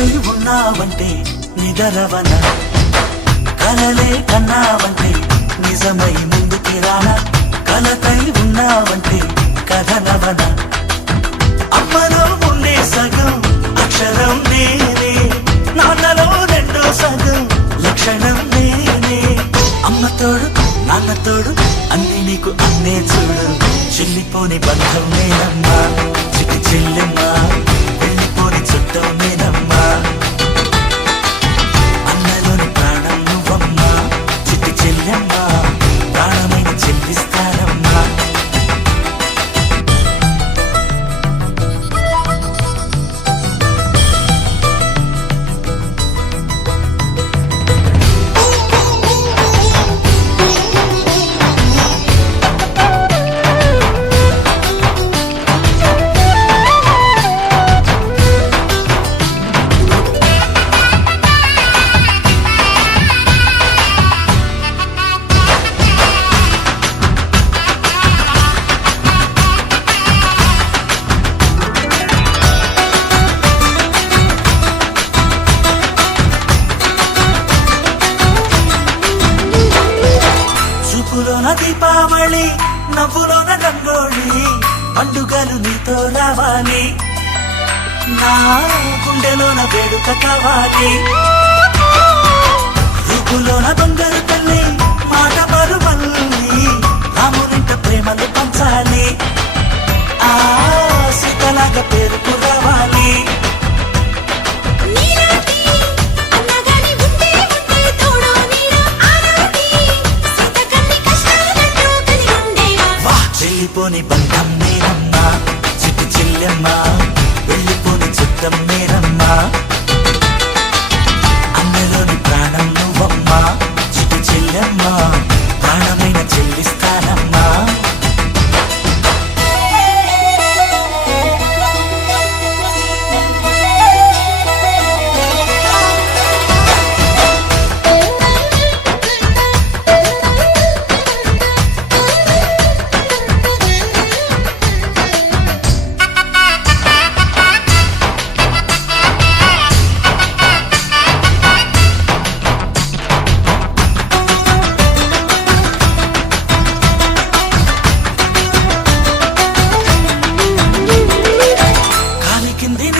అలుపై ఉన్నావంటే నిదరవన, కలలే కన్నావంటే నిజమై ముందుకి రానా, కలతై ఉన్నావంటే కథనవన. అమ్మలో ఉండే సగం అక్షరం నేనే, నాన్నలో రెండో సగం లక్షణం నేనే. అమ్మ తోడు నాన్న తోడు అన్ని నీకు అన్నే చూడు, చెల్లిపోని బంధం నేనమ్మా చిటి చెల్లెమ్మా, వెళ్ళిపోని చుట్టం నేనమ్మా. అన్నలోని ప్రాణం నువ్వమ్మా చిటి చెల్లెమ్మా, ప్రాణమైన చెల్లిస్తానమ్మా. చూపులోన దీపావళి, నవ్వులోన రంగోళి, పండుగలు నీతో రావాలి, నా గుండెలోన వేడుక కావాలి. రూపులోన బంగారు తల్లి, మాట పరువల్లి, రామునింట ప్రేమలు పంచాలి, ఆ సీతలాగా పేరుకు రావాలి. వెళ్ళిపోని బంధం నేనమ్మా చిట్టి చెల్లెమ్మా, వెళ్ళిపోని చుట్టం నేనమ్మా. అన్నలోని ప్రాణం నువ్వమ్మా చిట్టి చెల్లెమ్మా, ప్రాణమైన చెల్లిస్తానమ్మా.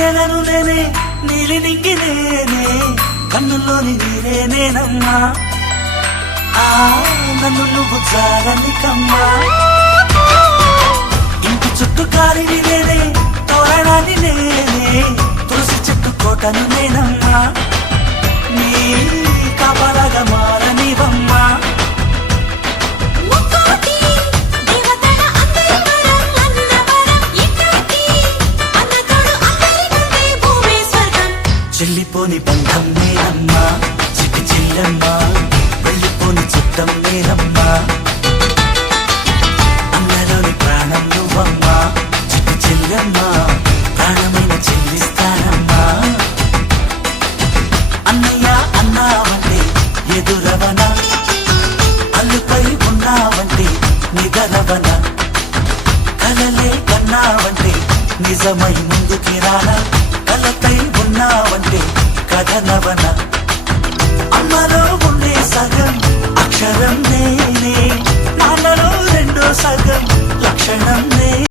నేలను నేనే నీలి నింగి నేనే, కన్నుల్లోని నీరే నేనమ్మా, ఆ నన్ను నువ్వు జాగనికమ్మా. ఇంటి చుట్టూ కాలిని నేనే, తోరణాన్ని నేనే, తులసి చెట్టు కోటను నేనమ్మా, నీ కాపలాగా మారనివమ్మా. చెల్లిపోని బంధం నేనమ్మా చిట్టి చెల్లెమ్మా, వెళ్ళిపోని చుట్టం నేనమ్మా. అన్నలోని ప్రాణం నువ్వమ్మా చిట్టి చెల్లెమ్మా, ప్రాణమైన చెల్లిస్తానమ్మా. అన్నయ్య అన్నావంటే ఎదురవన, అల్లుపై ఉన్నావంటే నిదరవన, కలలే కన్నావంటే నిజమై ముందుకి రానా, కలతై ఉన్నావంటే కథనవన. అమ్మలో